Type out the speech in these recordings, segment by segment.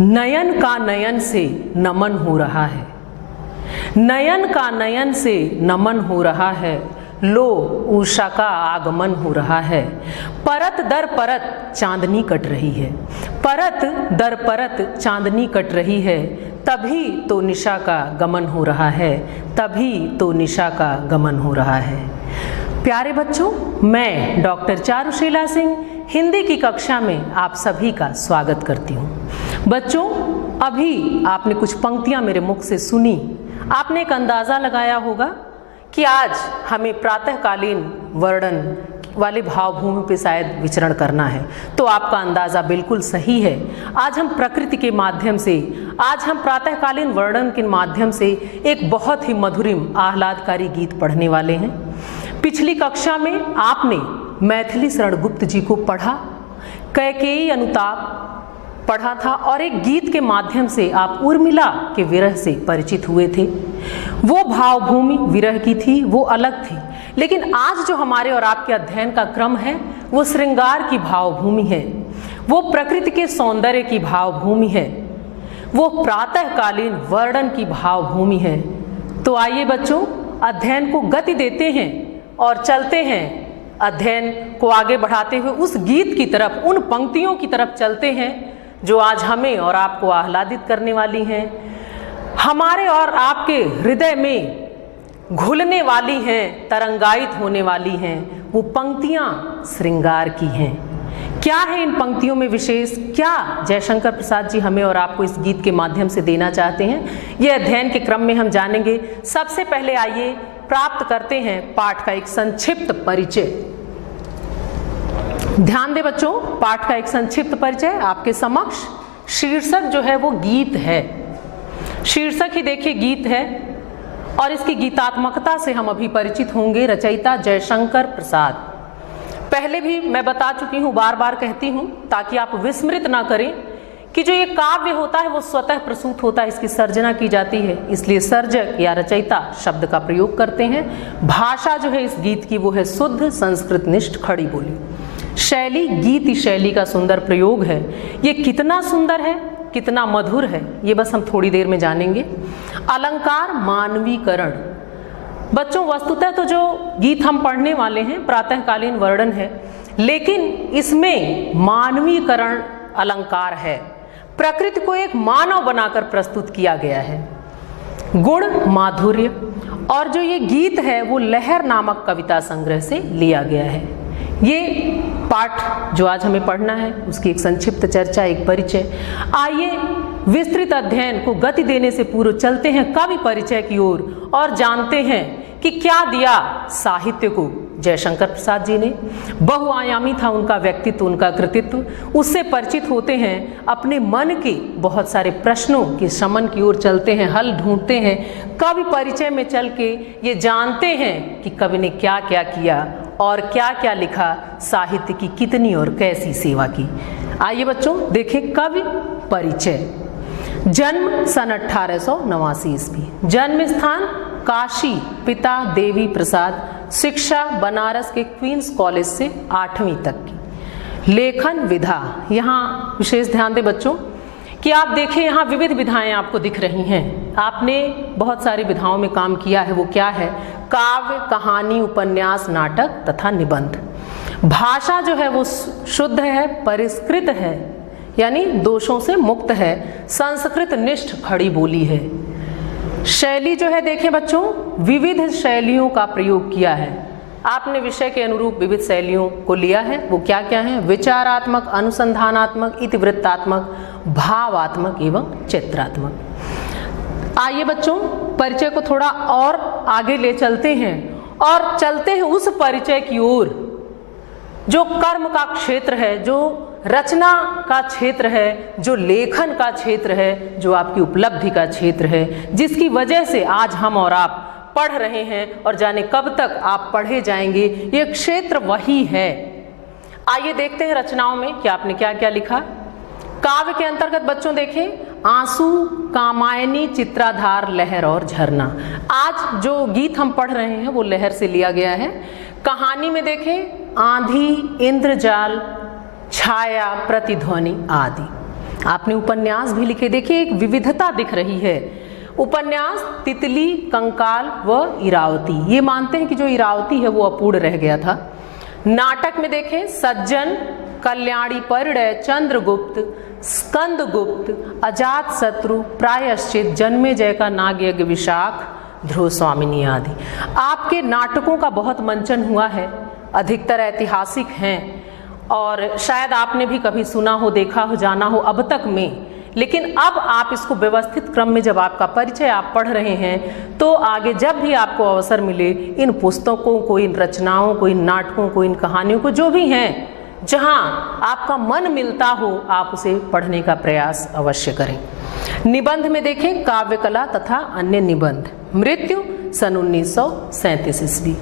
नयन का नयन से नमन हो रहा है, नयन का नयन से नमन हो रहा है, लो उषा का आगमन हो रहा है। परत दर परत चांदनी कट रही है, परत दर परत चांदनी कट रही है, तभी तो निशा का गमन हो रहा है, तभी तो निशा का गमन हो रहा है। प्यारे बच्चों, मैं डॉक्टर चारुशीला सिंह हिंदी की कक्षा में आप सभी का स्वागत करती हूँ। बच्चों, अभी आपने कुछ पंक्तियाँ मेरे मुख से सुनी, आपने एक अंदाज़ा लगाया होगा कि आज हमें प्रातःकालीन वर्णन वाले भावभूमि पे शायद विचरण करना है। तो आपका अंदाज़ा बिल्कुल सही है। आज हम प्रकृति के माध्यम से, आज हम प्रातःकालीन वर्णन के माध्यम से एक बहुत ही मधुरिम आह्लादकारी गीत पढ़ने वाले हैं। पिछली कक्षा में आपने मैथिली शरण गुप्त जी को पढ़ा, कैकेयी अनुताप पढ़ा था और एक गीत के माध्यम से आप उर्मिला के विरह से परिचित हुए थे। वो भावभूमि विरह की थी, वो अलग थी। लेकिन आज जो हमारे और आपके अध्ययन का क्रम है वो श्रृंगार की भावभूमि है, वो प्रकृति के सौंदर्य की भावभूमि है, वो प्रातःकालीन वर्णन की भावभूमि है। तो आइए बच्चों, अध्ययन को गति देते हैं और चलते हैं, अध्ययन को आगे बढ़ाते हुए उस गीत की तरफ, उन पंक्तियों की तरफ चलते हैं जो आज हमें और आपको आह्लादित करने वाली हैं, हमारे और आपके हृदय में घुलने वाली हैं, तरंगायित होने वाली हैं। वो पंक्तियाँ श्रृंगार की हैं। क्या है इन पंक्तियों में विशेष, क्या जयशंकर प्रसाद जी हमें और आपको इस गीत के माध्यम से देना चाहते हैं, ये अध्ययन के क्रम में हम जानेंगे। सबसे पहले आइए प्राप्त करते हैं पाठ का एक संक्षिप्त परिचय। ध्यान दें बच्चों, पाठ का एक संक्षिप्त परिचय आपके समक्ष। शीर्षक जो है वो गीत है, शीर्षक ही देखिए गीत है और इसकी गीतात्मकता से हम अभी परिचित होंगे। रचयिता जयशंकर प्रसाद। पहले भी मैं बता चुकी हूँ, बार बार कहती हूँ ताकि आप विस्मृत ना करें कि जो ये काव्य होता है वो स्वतः प्रसूत होता है, इसकी सर्जना की जाती है, इसलिए सर्जक या रचयिता शब्द का प्रयोग करते हैं। भाषा जो है इस गीत की वो है शुद्ध संस्कृत निष्ठ खड़ी बोली। शैली गीत शैली का सुंदर प्रयोग है। ये कितना सुंदर है, कितना मधुर है, ये बस हम थोड़ी देर में जानेंगे। अलंकार मानवीकरण। बच्चों, वस्तुतः तो जो गीत हम पढ़ने वाले हैं प्रातःकालीन वर्णन है, लेकिन इसमें मानवीकरण अलंकार है। प्रकृति को एक मानव बनाकर प्रस्तुत किया गया है। गुण माधुर्य। और जो ये गीत है वो लहर नामक कविता संग्रह से लिया गया है। ये पाठ जो आज हमें पढ़ना है उसकी एक संक्षिप्त चर्चा, एक परिचय। आइए विस्तृत अध्ययन को गति देने से पूर्व चलते हैं कवि परिचय की ओर और जानते हैं कि क्या दिया साहित्य को जयशंकर प्रसाद जी ने। बहुआयामी था उनका व्यक्तित्व, उनका कृतित्व। उससे परिचित होते हैं, अपने मन के बहुत सारे प्रश्नों के शमन की ओर चलते हैं, हल ढूंढते हैं। कवि परिचय में चल के ये जानते हैं कि कवि ने क्या क्या किया और क्या क्या लिखा, साहित्य की कितनी और कैसी सेवा की। आइए बच्चों देखें कवि परिचय। जन्म सन 1889 ईस्वी, जन्म स्थान काशी, पिता देवी प्रसाद, शिक्षा बनारस के क्वींस कॉलेज से 8वीं तक की। लेखन विधा, यहाँ विशेष ध्यान दें बच्चों कि आप देखें यहाँ विविध विधाएं आपको दिख रही हैं। आपने बहुत सारी विधाओं में काम किया है, वो क्या है? काव्य, कहानी, उपन्यास, नाटक तथा निबंध। भाषा जो है वो शुद्ध है, परिष्कृत है, यानी दोषों से मुक्त है, संस्कृत निष्ठ खड़ी बोली है। शैली जो है देखें बच्चों, विविध शैलियों का प्रयोग किया है। आपने विषय के अनुरूप विविध शैलियों को लिया है। वो क्या क्या है? विचारात्मक, अनुसंधानात्मक, इतिवृत्तात्मक, भावात्मक एवं चित्रात्मक। आइए बच्चों परिचय को थोड़ा और आगे ले चलते हैं और चलते हैं उस परिचय की ओर जो कर्म का क्षेत्र है, जो रचना का क्षेत्र है, जो लेखन का क्षेत्र है, जो आपकी उपलब्धि का क्षेत्र है, जिसकी वजह से आज हम और आप पढ़ रहे हैं और जाने कब तक आप पढ़े जाएंगे। ये क्षेत्र वही है। आइए देखते हैं रचनाओं में कि आपने क्या क्या लिखा। काव्य के अंतर्गत बच्चों देखें, आंसू, कामायनी, चित्राधार, लहर और झरना। आज जो गीत हम पढ़ रहे हैं वो लहर से लिया गया है। कहानी में देखें, आंधी, इंद्रजाल, छाया, प्रतिध्वनि आदि। आपने उपन्यास भी लिखे। देखिए एक विविधता दिख रही है। उपन्यास तितली, कंकाल व इरावती, ये मानते हैं कि जो इरावती है वो अपूर्ण रह गया था। नाटक में देखें सज्जन, कल्याणी परिणय, चंद्रगुप्त, स्कंदगुप्त, अजात शत्रु, प्रायश्चित, जन्मेजय का नागयज्ञ, विशाख, ध्रुव स्वामिनी आदि। आपके नाटकों का बहुत मंचन हुआ है, अधिकतर ऐतिहासिक हैं और शायद आपने भी कभी सुना हो, देखा हो, जाना हो अब तक में। लेकिन अब आप इसको व्यवस्थित क्रम में जब आपका परिचय आप पढ़ रहे हैं तो आगे जब भी आपको अवसर मिले इन पुस्तकों को, इन रचनाओं को, इन नाटकों को, इन कहानियों को, जो भी हैं, जहां आपका मन मिलता हो आप उसे पढ़ने का प्रयास अवश्य करें। निबंध में देखें काव्य कला तथा अन्य निबंध। मृत्यु सन 1937 ईस्वी।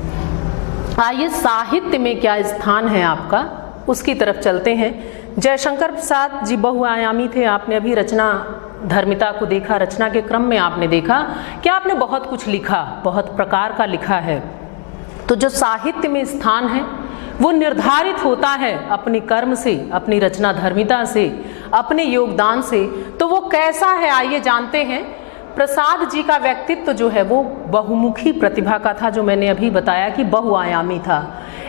आइए साहित्य में क्या स्थान है आपका, उसकी तरफ चलते हैं। जयशंकर प्रसाद जी बहुआयामी थे। आपने अभी रचना धर्मिता को देखा, रचना के क्रम में आपने देखा कि आपने बहुत कुछ लिखा, बहुत प्रकार का लिखा है। तो जो साहित्य में स्थान है वो निर्धारित होता है अपने कर्म से, अपनी रचना धर्मिता से, अपने योगदान से। तो वो कैसा है आइए जानते हैं। प्रसाद जी का व्यक्तित्व जो है वो बहुमुखी प्रतिभा का था, जो मैंने अभी बताया कि बहुआयामी था।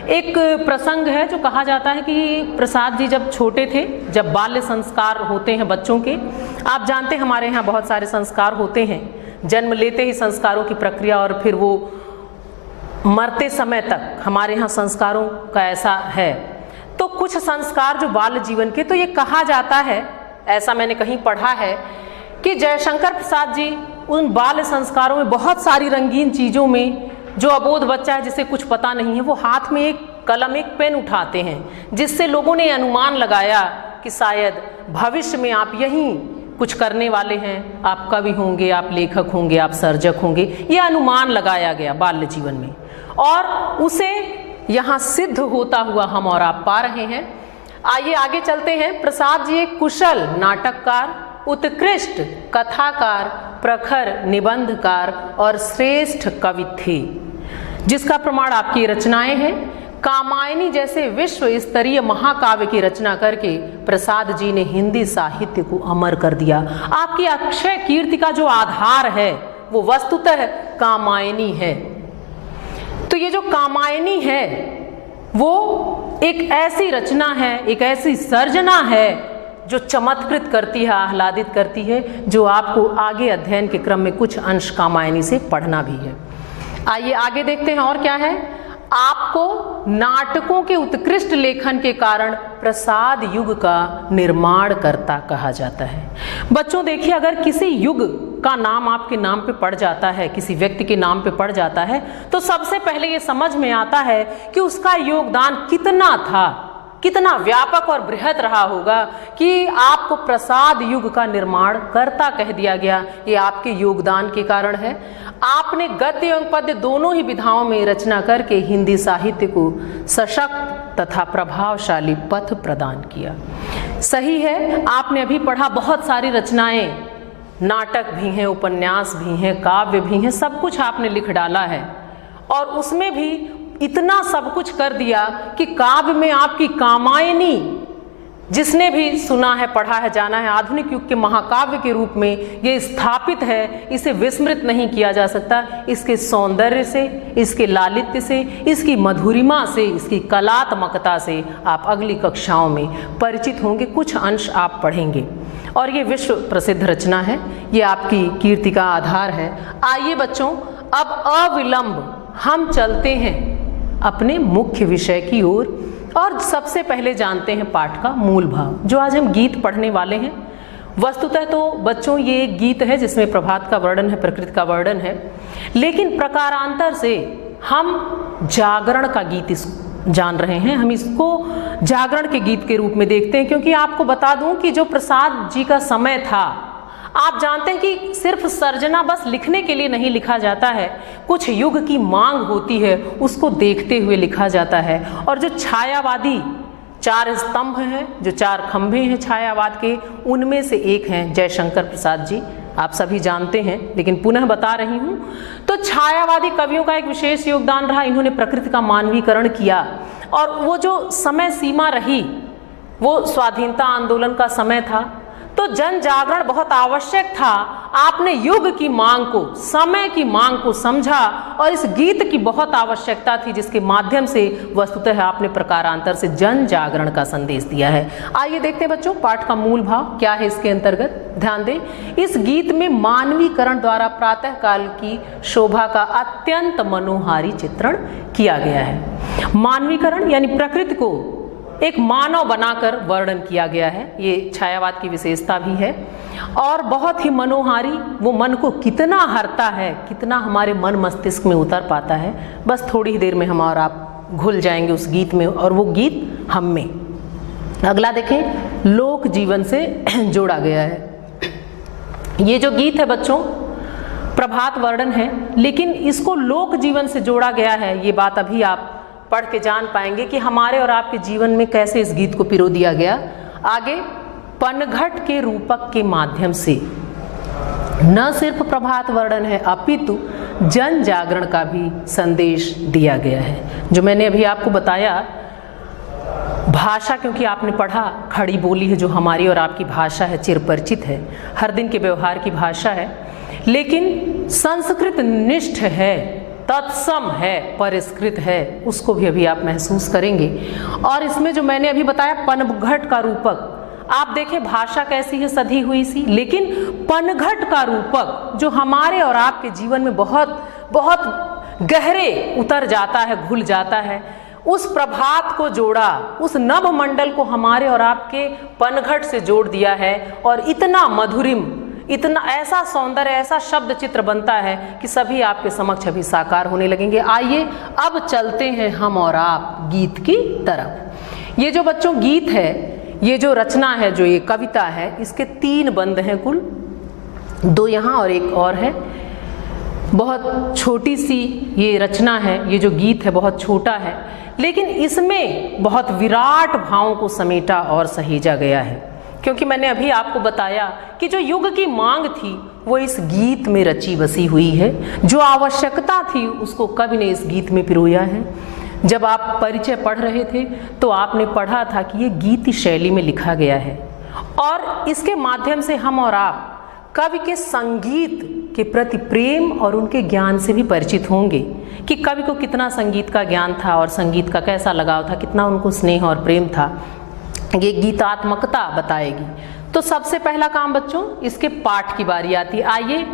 एक प्रसंग है जो कहा जाता है कि प्रसाद जी जब छोटे थे, जब बाल्य संस्कार होते हैं बच्चों के, आप जानते हैं हमारे यहाँ बहुत सारे संस्कार होते हैं, जन्म लेते ही संस्कारों की प्रक्रिया और फिर वो मरते समय तक हमारे यहाँ संस्कारों का ऐसा है। तो कुछ संस्कार जो बाल्य जीवन के, तो ये कहा जाता है, ऐसा मैंने कहीं पढ़ा है कि जयशंकर प्रसाद जी उन बाल्य संस्कारों में बहुत सारी रंगीन चीज़ों में, जो अबोध बच्चा है जिसे कुछ पता नहीं है, वो हाथ में एक कलम, एक पेन उठाते हैं, जिससे लोगों ने अनुमान लगाया कि शायद भविष्य में आप यहीं कुछ करने वाले हैं, आप कवि होंगे, आप लेखक होंगे, आप सर्जक होंगे। ये अनुमान लगाया गया बाल्य जीवन में और उसे यहाँ सिद्ध होता हुआ हम और आप पा रहे हैं। आइए आगे चलते हैं। प्रसाद जी एक कुशल नाटककार, उत्कृष्ट कथाकार, प्रखर निबंधकार और श्रेष्ठ कवि थे, जिसका प्रमाण आपकी रचनाएं हैं। कामायनी जैसे विश्व स्तरीय महाकाव्य की रचना करके प्रसाद जी ने हिंदी साहित्य को अमर कर दिया। आपकी अक्षय कीर्ति का जो आधार है वो वस्तुतः कामायनी है। तो ये जो कामायनी है वो एक ऐसी रचना है, एक ऐसी सर्जना है जो चमत्कृत करती है, आह्लादित करती है, जो आपको आगे अध्ययन के क्रम में कुछ अंश कामायनी से पढ़ना भी है। आइए आगे देखते हैं और क्या है। आपको नाटकों के उत्कृष्ट लेखन के कारण प्रसाद युग का निर्माणकर्ता कहा जाता है। बच्चों देखिए, अगर किसी युग का नाम आपके नाम पे पड़ जाता है, किसी व्यक्ति के नाम पे पड़ जाता है, तो सबसे पहले ये समझ में आता है कि उसका योगदान कितना था, कितना व्यापक और बृहत रहा होगा कि आपको प्रसाद युग का निर्माण कर्ता कह दिया गया। ये आपके योगदान के कारण है। आपने गद्य एवं पद्य दोनों ही विधाओं में रचना करके हिंदी साहित्य को सशक्त तथा प्रभावशाली पथ प्रदान किया। सही है, आपने अभी पढ़ा बहुत सारी रचनाएं, नाटक भी हैं, उपन्यास भी हैं, काव्य भी हैं, सब कुछ आपने लिख डाला है और उसमें भी इतना सब कुछ कर दिया कि काव्य में आपकी कामायनी, जिसने भी सुना है, पढ़ा है, जाना है, आधुनिक युग के महाकाव्य के रूप में ये स्थापित है, इसे विस्मृत नहीं किया जा सकता। इसके सौंदर्य से, इसके लालित्य से, इसकी मधुरिमा से, इसकी कलात्मकता से आप अगली कक्षाओं में परिचित होंगे, कुछ अंश आप पढ़ेंगे और ये विश्व प्रसिद्ध रचना है, ये आपकी कीर्ति का आधार है। आइए बच्चों, अब अविलंब हम चलते हैं अपने मुख्य विषय की ओर और सबसे पहले जानते हैं पाठ का मूल भाव, जो आज हम गीत पढ़ने वाले हैं। वस्तुतः तो बच्चों ये एक गीत है जिसमें प्रभात का वर्णन है, प्रकृति का वर्णन है, लेकिन प्रकारांतर से हम जागरण का गीत जान रहे हैं। हम इसको जागरण के गीत के रूप में देखते हैं, क्योंकि आपको बता दूं कि जो प्रसाद जी का समय था, आप जानते हैं कि सिर्फ सर्जना बस लिखने के लिए नहीं लिखा जाता है, कुछ युग की मांग होती है, उसको देखते हुए लिखा जाता है। और जो छायावादी 4 स्तंभ हैं, जो 4 खंभे हैं छायावाद के, उनमें से एक हैं जयशंकर प्रसाद जी, आप सभी जानते हैं, लेकिन पुनः बता रही हूँ। तो छायावादी कवियों का एक विशेष योगदान रहा, इन्होंने प्रकृति का मानवीकरण किया और वो जो समय सीमा रही वो स्वाधीनता आंदोलन का समय था। तो तो जन जागरण बहुत आवश्यक था। आपने युग की मांग को, समय की मांग को समझा और इस गीत की बहुत आवश्यकता थी, जिसके माध्यम से वस्तुतः आपने प्रकारांतर से जन जागरण का संदेश दिया है। आइए देखते हैं बच्चों पाठ का मूल भाव क्या है इसके अंतर्गत। ध्यान दें, इस गीत में मानवीकरण द्वारा प्रातः काल की शोभा का अत्यंत मनोहारी चित्रण किया गया है। मानवीकरण यानी प्रकृति को एक मानव बनाकर वर्णन किया गया है, ये छायावाद की विशेषता भी है। और बहुत ही मनोहारी, वो मन को कितना हरता है, कितना हमारे मन मस्तिष्क में उतर पाता है, बस थोड़ी ही देर में हम और आप घुल जाएंगे उस गीत में और वो गीत हम में। अगला देखें, लोक जीवन से जोड़ा गया है। ये जो गीत है बच्चों प्रभात वर्णन है, लेकिन इसको लोक जीवन से जोड़ा गया है। ये बात अभी आप पढ़ के जान पाएंगे कि हमारे और आपके जीवन में कैसे इस गीत को पिरो दिया गया। आगे, पनघट के रूपक के माध्यम से न सिर्फ प्रभात वर्णन है अपितु जन जागरण का भी संदेश दिया गया है। जो मैंने अभी आपको बताया, भाषा क्योंकि आपने पढ़ा, खड़ी बोली है जो हमारी और आपकी भाषा है, चिरपरिचित है, हर दिन के व्यवहार की भाषा है, लेकिन संस्कृत निष्ठ है, तत्सम है, परिष्कृत है, उसको भी अभी आप महसूस करेंगे। और इसमें जो मैंने अभी बताया पनघट का रूपक, आप देखें भाषा कैसी है, सधी हुई सी, लेकिन पनघट का रूपक जो हमारे और आपके जीवन में बहुत बहुत गहरे उतर जाता है, घुल जाता है, उस प्रभात को जोड़ा, उस नभ मंडल को हमारे और आपके पनघट से जोड़ दिया है और इतना मधुरिम, इतना ऐसा सौंदर्य, ऐसा शब्द चित्र बनता है कि सभी आपके समक्ष अभी साकार होने लगेंगे। आइए अब चलते हैं हम और आप गीत की तरफ। ये जो बच्चों गीत है, ये जो रचना है, जो ये कविता है, इसके 3 बंद हैं कुल, 2 यहाँ और एक और है। बहुत छोटी सी ये रचना है, ये जो गीत है बहुत छोटा है, लेकिन इसमें बहुत विराट भावों को समेटा और सहेजा गया है। क्योंकि मैंने अभी आपको बताया कि जो युग की मांग थी वो इस गीत में रची बसी हुई है, जो आवश्यकता थी उसको कवि ने इस गीत में पिरोया है। जब आप परिचय पढ़ रहे थे तो आपने पढ़ा था कि ये गीत शैली में लिखा गया है और इसके माध्यम से हम और आप कवि के संगीत के प्रति प्रेम और उनके ज्ञान से भी परिचित होंगे कि कवि को कितना संगीत का ज्ञान था और संगीत का कैसा लगाव था, कितना उनको स्नेह और प्रेम था। ये गीतात्मकता बताएगी। तो सबसे पहला काम बच्चों, इसके पाठ की बारी आती है। आइए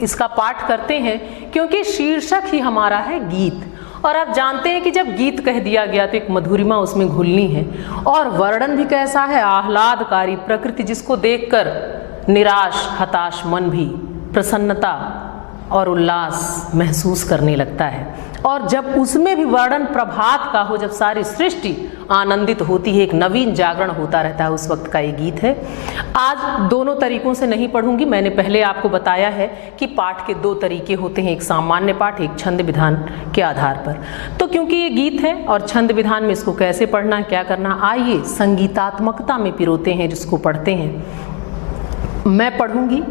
इसका पाठ करते हैं, क्योंकि शीर्षक ही हमारा है गीत। और आप जानते हैं कि जब गीत कह दिया गया तो एक मधुरिमा उसमें घुलनी है और वर्णन भी कैसा है, आह्लादकारी प्रकृति, जिसको देखकर निराश हताश मन भी प्रसन्नता और उल्लास महसूस करने लगता है। और जब उसमें भी वर्णन प्रभात का हो, जब सारी सृष्टि आनंदित होती है, एक नवीन जागरण होता रहता है, उस वक्त का ये गीत है। आज दोनों तरीकों से नहीं पढ़ूंगी, मैंने पहले आपको बताया है कि पाठ के 2 तरीके होते हैं, एक सामान्य पाठ, एक छंद विधान के आधार पर। तो क्योंकि ये गीत है और छंद विधान में इसको कैसे पढ़ना, क्या करना, आइए संगीतात्मकता में पिरोते हैं, जिसको पढ़ते हैं। मैं पढ़ूंगी,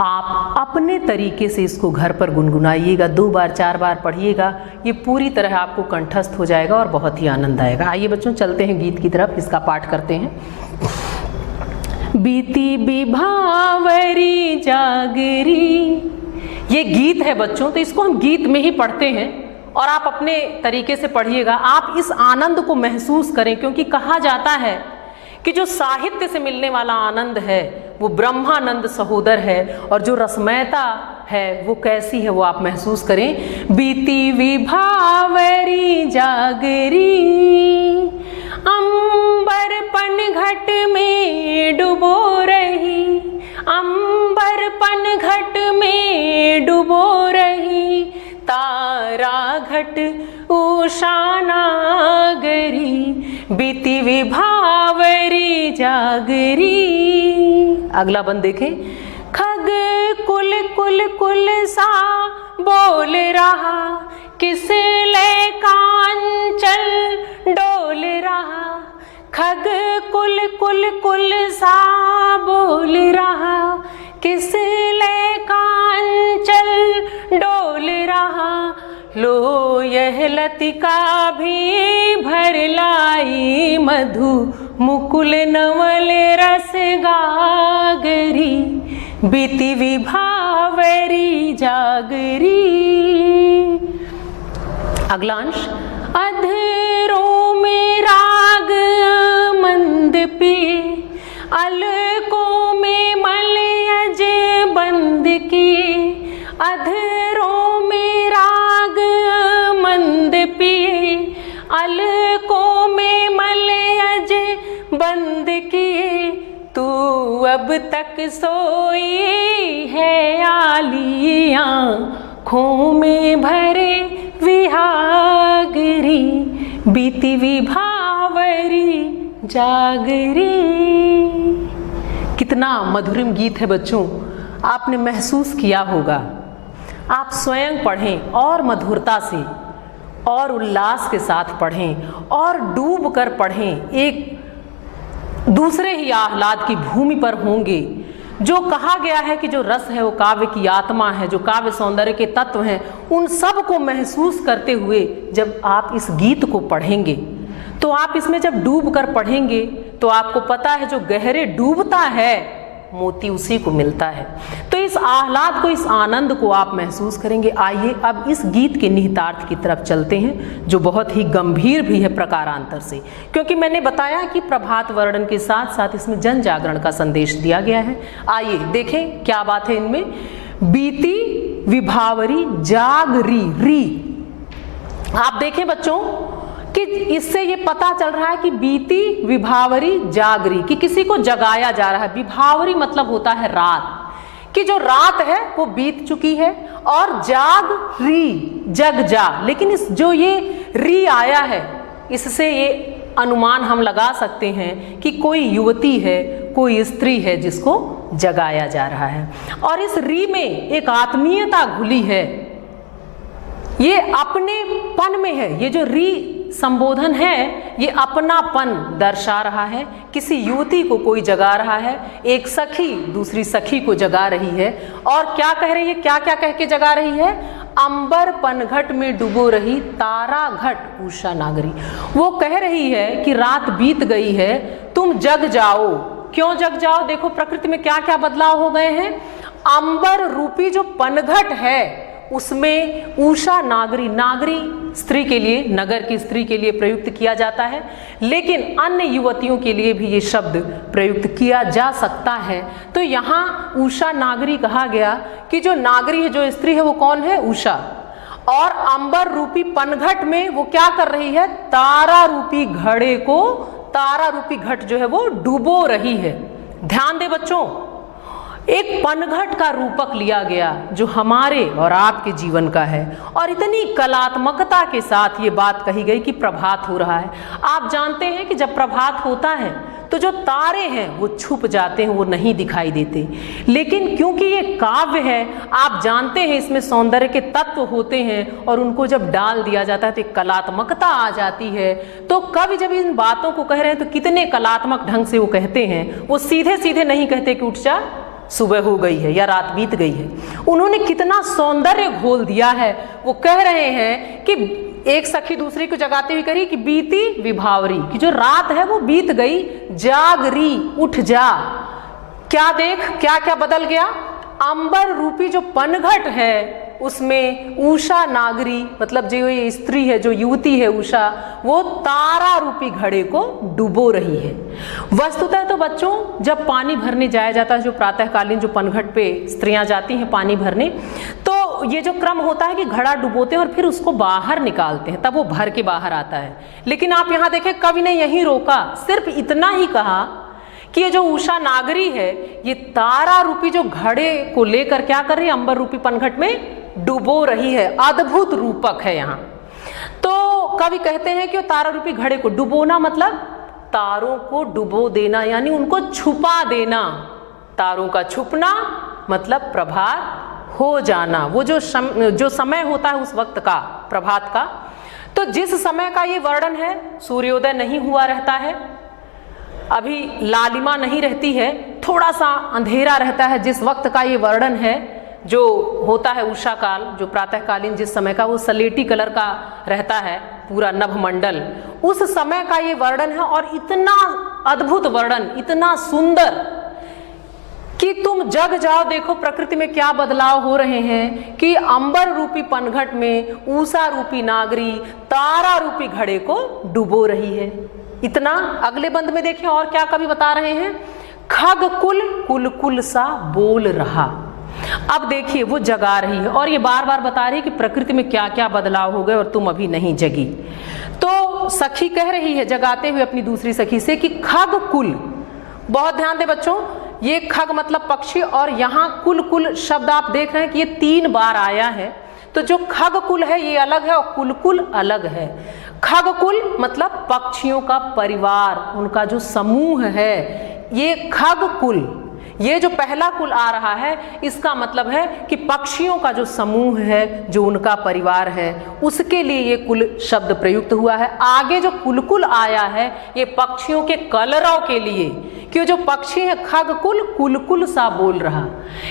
आप अपने तरीके से इसको घर पर गुनगुनाइएगा, 2 बार 4 बार पढ़िएगा, ये पूरी तरह आपको कंठस्थ हो जाएगा और बहुत ही आनंद आएगा। आइए बच्चों चलते हैं गीत की तरफ, इसका पाठ करते हैं। बीती विभावरी जागरी, ये गीत है बच्चों, तो इसको हम गीत में ही पढ़ते हैं और आप अपने तरीके से पढ़िएगा। आप इस आनंद को महसूस करें, क्योंकि कहा जाता है कि जो साहित्य से मिलने वाला आनंद है वो ब्रह्मानंद सहोदर है, और जो रसमयता है वो कैसी है वो आप महसूस करें। बीती विभावरी जागरी, अंबर पनघट में डुबो रही, अंबर पनघट में डुबो रही, तारा घट उषा नागरी, बीती विभावरी जागरी। अगला बंद देखें। खग कुल कुल कुल सा बोल रहा, किस ले कांचल डोल रहा, खग कुल कुल कुल सा बोल रहा, किस ले कांचल डोल रहा, लो यह लतिका भी भर लाई, मधु मुकुल नवल रस गागरी। बीती विभावरी जागरी। अगला अंश, अधरों में राग मंद पिए, अलकों में मलयज बंद किए। अधरों में राग मंद पिए, अलकों में मलयज बंद किए। तू अब तक सोई है आली, आँखों में भरे विहागरी। बीती विभावरी जागरी। कितना मधुरम गीत है बच्चों, आपने महसूस किया होगा। आप स्वयं पढ़ें और मधुरता से और उल्लास के साथ पढ़ें और डूब कर पढ़ें। एक दूसरे ही आह्लाद की भूमि पर होंगे। जो कहा गया है कि जो रस है वो काव्य की आत्मा है, जो काव्य सौंदर्य के तत्व हैं, उन सब को महसूस करते हुए जब आप इस गीत को पढ़ेंगे, तो आप इसमें जब डूब कर पढ़ेंगे तो आपको पता है जो गहरे डूबता है मोती उसी को मिलता है। तो इस आह्लाद को, इस आनंद को आप महसूस करेंगे। आइए अब इस गीत के निहितार्थ की तरफ चलते हैं, जो बहुत ही गंभीर भी है प्रकारांतर से, क्योंकि मैंने बताया कि प्रभात वर्णन के साथ साथ इसमें जन जागरण का संदेश दिया गया है। आइए देखें क्या बात है इनमें। बीती विभावरी जागरी री। आप देखें बच्चों कि इससे ये पता चल रहा है कि बीती विभावरी जागरी, कि किसी को जगाया जा रहा है। विभावरी मतलब होता है रात, कि जो रात है वो बीत चुकी है। और जाग री, जग जा। लेकिन इस जो ये री आया है, इससे ये अनुमान हम लगा सकते हैं कि कोई युवती है, कोई स्त्री है जिसको जगाया जा रहा है। और इस री में एक आत्मीयता घुली है, ये अपनेपन में है। ये जो री संबोधन है ये अपनापन दर्शा रहा है। किसी युवती को कोई जगा रहा है, एक सखी दूसरी सखी को जगा रही है। और क्या कह रही है, क्या क्या कह के जगा रही है? अंबर पनघट में डूबो रही तारा घट उषा नागरी। वो कह रही है कि रात बीत गई है, तुम जग जाओ। क्यों जग जाओ? देखो प्रकृति में क्या क्या बदलाव हो गए हैं। अंबर रूपी जो पनघट है उसमें उषा नागरी, नागरी स्त्री के लिए, नगर की स्त्री के लिए प्रयुक्त किया जाता है, लेकिन अन्य युवतियों के लिए भी ये शब्द प्रयुक्त किया जा सकता है। तो यहाँ उषा नागरी कहा गया कि जो नागरी है, जो स्त्री है, वो कौन है? उषा। और अंबर रूपी पनघट में वो क्या कर रही है? तारा रूपी घड़े को, तारा रूपी घट जो है वो डुबो रही है। ध्यान दे बच्चों, एक पनघट का रूपक लिया गया जो हमारे और आपके जीवन का है, और इतनी कलात्मकता के साथ ये बात कही गई कि प्रभात हो रहा है। आप जानते हैं कि जब प्रभात होता है तो जो तारे हैं वो छुप जाते हैं, वो नहीं दिखाई देते। लेकिन क्योंकि ये काव्य है, आप जानते हैं इसमें सौंदर्य के तत्व होते हैं, और उनको जब डाल दिया जाता है तो एक कलात्मकता आ जाती है। तो कवि जब इन बातों को कह रहे हैं तो कितने कलात्मक ढंग से वो कहते हैं। वो सीधे सीधे नहीं कहते कि उठ जा, सुबह हो गई है या रात बीत गई है। उन्होंने कितना सौंदर्य घोल दिया है। वो कह रहे हैं कि एक सखी दूसरी को जगाते हुए करी कि बीती विभावरी, कि जो रात है वो बीत गई, जागरी उठ जा। क्या देख, क्या क्या बदल गया? अंबर रूपी जो पनघट है उसमें उषा नागरी, मतलब जो ये स्त्री है, जो युवती है उषा, वो तारा रूपी घड़े को डुबो रही है। वस्तुतः तो बच्चों जब पानी भरने जाया जाता है, जो प्रातःकालीन जो पनघट पे स्त्रियां जाती हैं पानी भरने, तो ये जो क्रम होता है कि घड़ा डुबोते हैं और फिर उसको बाहर निकालते हैं, तब वो भर के बाहर आता है। लेकिन आप यहाँ देखें कवि ने यहीं रोका, सिर्फ इतना ही कहा कि ये जो उषा नागरी है ये तारा रूपी जो घड़े को लेकर क्या कर रही है? अंबर रूपी पनघट में डुबो रही है। अद्भुत रूपक है यहाँ। तो कवि कहते हैं कि वो तारा रूपी घड़े को डुबोना, मतलब तारों को डुबो देना, यानी उनको छुपा देना। तारों का छुपना मतलब प्रभात हो जाना, वो जो समय होता है उस वक्त का, प्रभात का। तो जिस समय का ये वर्णन है, सूर्योदय नहीं हुआ रहता है, अभी लालिमा नहीं रहती है, थोड़ा सा अंधेरा रहता है। जिस वक्त का ये वर्णन है जो होता है उषा काल, जो प्रातःकालीन जिस समय का, वो सलेटी कलर का रहता है पूरा नभमंडल, उस समय का ये वर्णन है। और इतना अद्भुत वर्णन, इतना सुंदर कि तुम जग जाओ, देखो प्रकृति में क्या बदलाव हो रहे हैं कि अंबर रूपी पनघट में ऊषा रूपी नागरी तारा रूपी घड़े को डुबो रही है। इतना अगले बंद में देखिए और क्या कवि बता रहे हैं, खग कुल कुल कुल सा बोल रहा। अब देखिए वो जगा रही है और ये बार बार बता रही है कि प्रकृति में क्या क्या बदलाव हो गए और तुम अभी नहीं जगी। तो सखी कह रही है जगाते हुए अपनी दूसरी सखी से कि खग कुल, बहुत ध्यान दे बच्चों, ये खग मतलब पक्षी और यहाँ कुल कुल शब्द आप देख रहे हैं कि ये 3 बार आया है। तो जो खग कुल है ये अलग है और कुल कुल अलग है। खग कुल मतलब पक्षियों का परिवार, उनका जो समूह है, ये खग कुल। ये जो पहला कुल आ रहा है इसका मतलब है कि पक्षियों का जो समूह है, जो उनका परिवार है, उसके लिए ये कुल शब्द प्रयुक्त हुआ है। आगे जो कुल आया है ये पक्षियों के कलरव के लिए, कि जो पक्षी है खग कुल कुल कुल सा बोल रहा,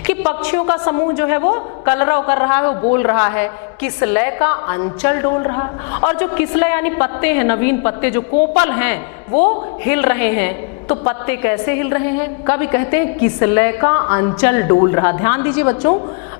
कि पक्षियों का समूह जो है वो कलरव कर रहा है, वो बोल रहा है। किसलय का अंचल डोल रहा, और जो किसलय यानी पत्ते हैं, नवीन पत्ते जो कोपल हैं वो हिल रहे हैं। तो पत्ते कैसे हिल रहे हैं, कभी कहते हैं किसलय का अंचल डोल रहा। ध्यान दीजिए बच्चों,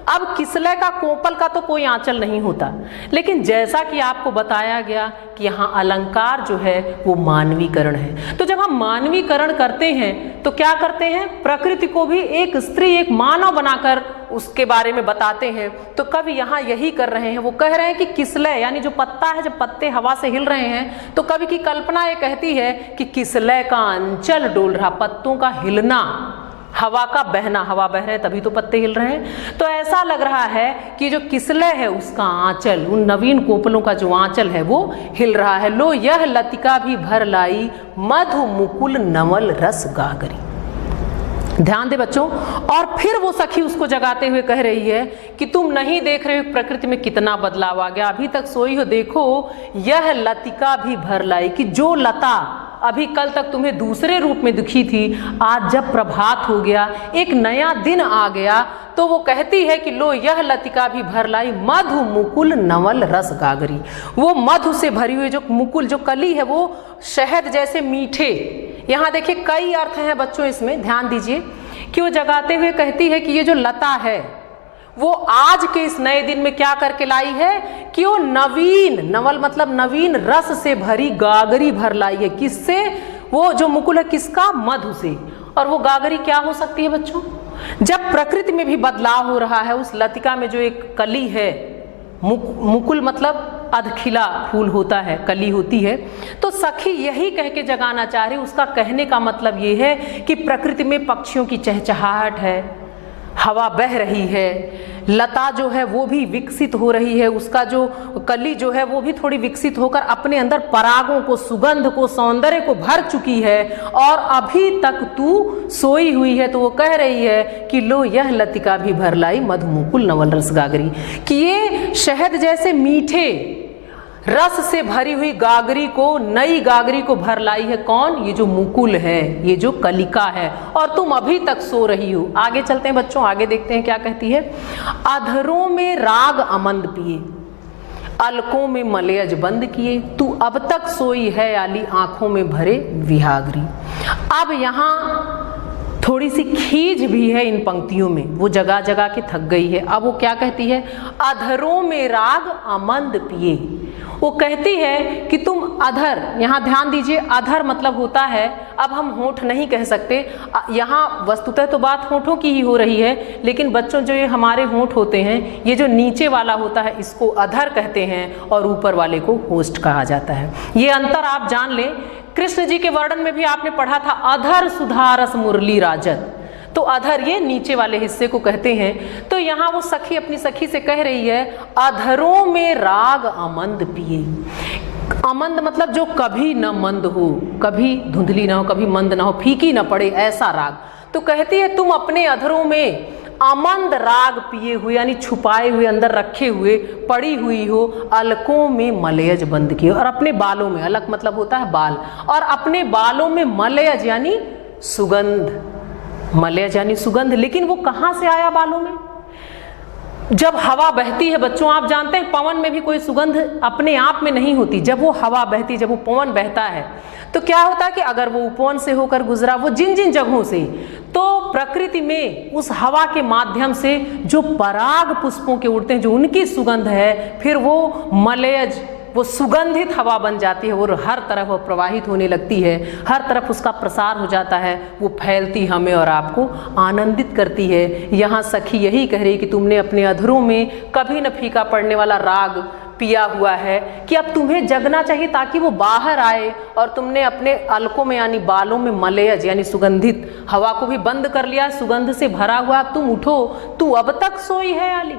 अब किसलय का कोपल का तो कोई आंचल नहीं होता, लेकिन जैसा कि आपको बताया गया कि यहाँ अलंकार जो है वो मानवीकरण है। तो जब हम मानवीकरण करते हैं तो क्या करते हैं, प्रकृति को भी एक स्त्री एक मानव बनाकर उसके बारे में बताते हैं। तो कवि यहाँ यही कर रहे हैं, वो कह रहे हैं कि किसलय यानी जो पत्ता है, जब पत्ते हवा से हिल रहे हैं तो कवि की कल्पना ये कहती है कि किसलय का अंचल डोल रहा, पत्तों का हिलना, हवा का बहना, हवा बह रहे हैं तभी तो पत्ते हिल रहे हैं। तो ऐसा लग रहा है कि जो किसलय है उसका आंचल, उन नवीन कोपलों का जो आंचल है वो हिल रहा है। लो यह लतिका भी भर लाई मधु मुकुल नवल रस गागरी। ध्यान दे बच्चों, और फिर वो सखी उसको जगाते हुए कह रही है कि तुम नहीं देख रहे हो प्रकृति में कितना बदलाव आ गया, अभी तक सोई हो, देखो यह लतिका भी भर लाई, कि जो लता अभी कल तक तुम्हें दूसरे रूप में दिखी थी, आज जब प्रभात हो गया, एक नया दिन आ गया, तो वो कहती है कि लो यह लतिका भी भर लाई मधु मुकुल नवल रस गागरी। वो मधु से भरी हुई जो मुकुल, जो कली है, वो शहद जैसे मीठे। यहाँ देखिए कई अर्थ हैं बच्चों इसमें, ध्यान दीजिए कि वो जगाते हुए कहती है कि ये जो लता है वो आज के इस नए दिन में क्या करके लाई है कि वो नवीन, नवल मतलब नवीन, रस से भरी गागरी भर लाई है। किससे, वो जो मुकुल है किसका, मधु से। और वो गागरी क्या हो सकती है बच्चों, जब प्रकृति में भी बदलाव हो रहा है, उस लतिका में जो एक कली है, मुकुल मतलब अधखिला फूल होता है, कली होती है, तो सखी यही कह के जगाना चाह रही। उसका कहने का मतलब ये है कि प्रकृति में पक्षियों की चहचहाहट है, हवा बह रही है, लता जो है वो भी विकसित हो रही है, उसका जो कली जो है वो भी थोड़ी विकसित होकर अपने अंदर परागों को, सुगंध को, सौंदर्य को भर चुकी है, और अभी तक तू सोई हुई है। तो वो कह रही है कि लो यह लतिका भी भर लाई मधु मुकुल नवल रस गागरी, कि ये शहद जैसे मीठे रस से भरी हुई गागरी को, नई गागरी को भर लाई है। कौन, ये जो मुकुल है, ये जो कलिका है, और तुम अभी तक सो रही हो। आगे चलते हैं बच्चों, आगे देखते हैं क्या कहती है। अधरों में राग अमंद पिए, अलकों में मलयज बंद किए, तू अब तक सोई है आली आंखों में भरे विहागरी। अब यहाँ थोड़ी सी खींच भी है इन पंक्तियों में, वो जगह जगह के थक गई है। अब वो क्या कहती है, अधरों में राग अमंद पिए। वो कहती है कि तुम अधर, यहाँ ध्यान दीजिए, अधर मतलब होता है, अब हम होठ नहीं कह सकते, यहाँ वस्तुतः तो बात होठों की ही हो रही है, लेकिन बच्चों जो ये हमारे होठ होते हैं, ये जो नीचे वाला होता है इसको अधर कहते हैं और ऊपर वाले को होष्ठ कहा जाता है। ये अंतर आप जान लें। कृष्ण जी के वर्णन में भी आपने पढ़ा था, अधर सुधारस मुरली राजत, तो अधर ये नीचे वाले हिस्से को कहते हैं। तो यहाँ वो सखी अपनी सखी से कह रही है, अधरों में राग अमंद पिए। अमंद मतलब जो कभी न मंद हो, कभी धुंधली ना हो, कभी मंद ना हो, फीकी ना पड़े, ऐसा राग। तो कहती है तुम अपने अधरों में अमंद राग पिए हुए, यानी छुपाए हुए, अंदर रखे हुए पड़ी हुई हो, अलकों में मलयज बंद किए, और अपने बालों में, अलक मतलब होता है बाल, और अपने बालों में मलयज यानी सुगंध, मलयज यानी सुगंध। लेकिन वो कहाँ से आया बालों में, जब हवा बहती है बच्चों, आप जानते हैं पवन में भी कोई सुगंध अपने आप में नहीं होती, जब वो हवा बहती, जब वो पवन बहता है तो क्या होता है कि अगर वो उपवन से होकर गुजरा, वो जिन जिन जगहों से, तो प्रकृति में उस हवा के माध्यम से जो पराग पुष्पों के उड़ते हैं, जो उनकी सुगंध है, फिर वो मलयज, वो सुगंधित हवा बन जाती है और हर तरफ वो प्रवाहित होने लगती है, हर तरफ उसका प्रसार हो जाता है, वो फैलती हमें और आपको आनंदित करती है। यहाँ सखी यही कह रही कि तुमने अपने अधरों में कभी न फीका पड़ने वाला राग पिया हुआ है कि अब तुम्हें जगना चाहिए ताकि वो बाहर आए, और तुमने अपने अलकों में यानी बालों में मलयज यानी सुगंधित हवा को भी बंद कर लिया, सुगंध से भरा हुआ। तुम उठो, तू अब तक सोई है आली।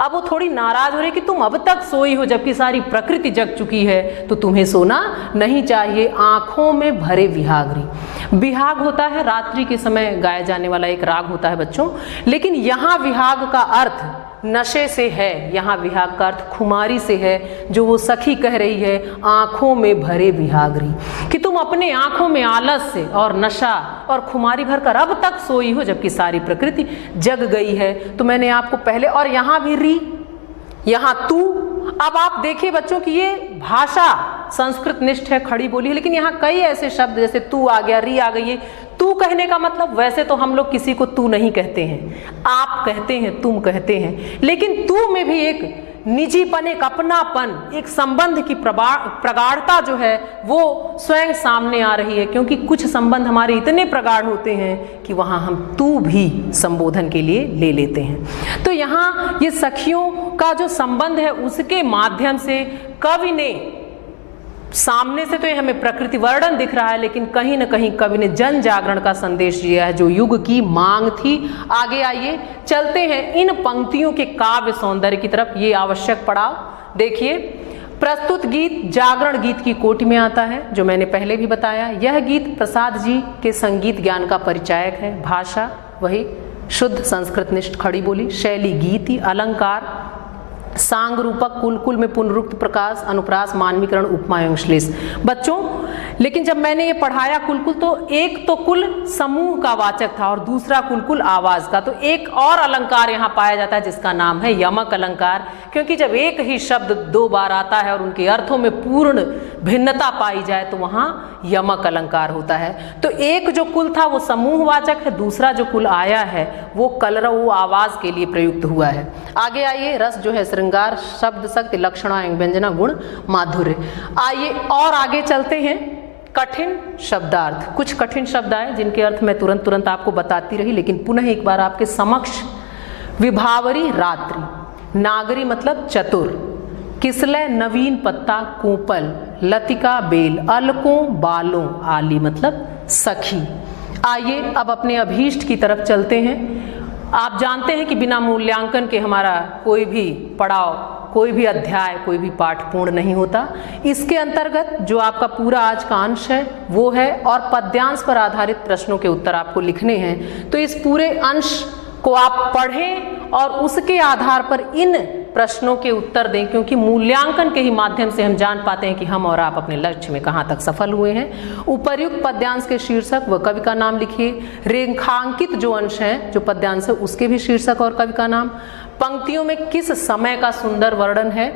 अब वो थोड़ी नाराज हो रही कि तुम अब तक सोई हो जबकि सारी प्रकृति जग चुकी है, तो तुम्हें सोना नहीं चाहिए। आंखों में भरे विहागरी, विहाग होता है रात्रि के समय गाया जाने वाला एक राग होता है बच्चों, लेकिन यहाँ विहाग का अर्थ नशे से है, यहाँ विहाग का अर्थ खुमारी से है। जो वो सखी कह रही है, आंखों में भरे विहागरी, कि तुम अपने आंखों में आलस से और नशा और खुमारी भरकर अब तक सोई हो जबकि सारी प्रकृति जग गई है। तो मैंने आपको पहले, और यहाँ भी री, यहाँ तू। अब आप देखिए बच्चों कि ये भाषा संस्कृत निष्ठ है, खड़ी बोली है, लेकिन यहाँ कई ऐसे शब्द जैसे तू आ गया, री आ गई है। तू कहने का मतलब, वैसे तो हम लोग किसी को तू नहीं कहते हैं, आप कहते हैं, तुम कहते हैं, लेकिन तू में भी एक निजीपन, एक अपनापन, एक संबंध की प्रगाढ़ता जो है वो स्वयं सामने आ रही है, क्योंकि कुछ संबंध हमारे इतने प्रगाढ़ होते हैं कि वहाँ हम तू भी संबोधन के लिए ले लेते हैं। तो यहाँ ये सखियों का जो संबंध है उसके माध्यम से कवि ने, सामने से तो ये हमें प्रकृति वर्णन दिख रहा है, लेकिन कहीं न कहीं कवि ने जन जागरण का संदेश दिया है जो युग की मांग थी। आगे आइए चलते हैं इन पंक्तियों के काव्य सौंदर्य की तरफ, ये आवश्यक पड़ाव। देखिए, प्रस्तुत गीत जागरण गीत की कोटि में आता है, जो मैंने पहले भी बताया। यह गीत प्रसाद जी के संगीत ज्ञान का परिचायक है। भाषा वही शुद्ध संस्कृत निष्ठ खड़ी बोली, शैली गीति, अलंकार सांग रूपक, कुल कुल में पुनरुक्त प्रकाश, अनुप्रास, मानवीकरण, उपमा एवं श्लेष। बच्चों, लेकिन जब मैंने ये पढ़ाया कुल कुल, तो एक तो कुल समूह का वाचक था और दूसरा कुल कुल आवाज का। तो एक और अलंकार यहाँ पाया जाता है जिसका नाम है यमक अलंकार, क्योंकि जब एक ही शब्द दो बार आता है और उनके अर्थों में पूर्ण भिन्नता पाई जाए तो वहाँ यमक अलंकार होता है। तो एक जो कुल था वो समूहवाचक है, दूसरा जो कुल आया है वो कलरव, वो आवाज के लिए प्रयुक्त हुआ है। आगे आइए, रस जो है श्रृंगार, शब्द शक्ति, लक्षणा एवं व्यंजना, गुण, माधुर्य। आइए और आगे चलते हैं। कठिन शब्दार्थ, कुछ कठिन शब्द आए जिनके अर्थ मैं तुरंत आपको बताती रही, लेकिन पुनः एक बार आपके समक्ष। विभावरी रात्रि, नागरी मतलब चतुर, किसलय नवीन पत्ता कोपल, लतिका बेल, अलकों बालों, आली मतलब सखी। आइए अब अपने अभीष्ट की तरफ चलते हैं। आप जानते हैं कि बिना मूल्यांकन के हमारा कोई भी पड़ाव, कोई भी अध्याय, कोई भी पाठ पूर्ण नहीं होता। इसके अंतर्गत जो आपका पूरा आज का अंश है वो है, और पद्यांश पर आधारित प्रश्नों के उत्तर आपको लिखने हैं। तो इस पूरे अंश को आप पढ़ें और उसके आधार पर इन प्रश्नों के उत्तर दें, क्योंकि मूल्यांकन के ही माध्यम से हम जान पाते हैं कि हम और आप अपने लक्ष्य में कहाँ तक सफल हुए हैं। उपर्युक्त पद्यांश के शीर्षक व कवि का नाम लिखिए। रेखांकित जो अंश हैं, जो पद्यांश है, उसके भी शीर्षक और कवि का नाम। पंक्तियों में किस समय का सुंदर वर्णन है,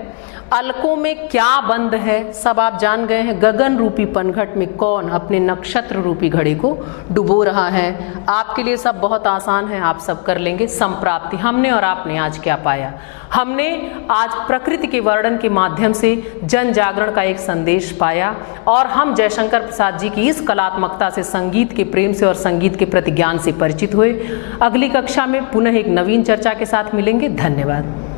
अलकों में क्या बंद है, सब आप जान गए हैं। गगन रूपी पनघट में कौन अपने नक्षत्र रूपी घड़ी को डुबो रहा है। आपके लिए सब बहुत आसान है, आप सब कर लेंगे। संप्राप्ति, हमने और आपने आज क्या पाया? हमने आज प्रकृति के वर्णन के माध्यम से जन जागरण का एक संदेश पाया, और हम जयशंकर प्रसाद जी की इस कलात्मकता से, संगीत के प्रेम से और संगीत के प्रति ज्ञान से परिचित हुए। अगली कक्षा में पुनः एक नवीन चर्चा के साथ मिलेंगे। धन्यवाद।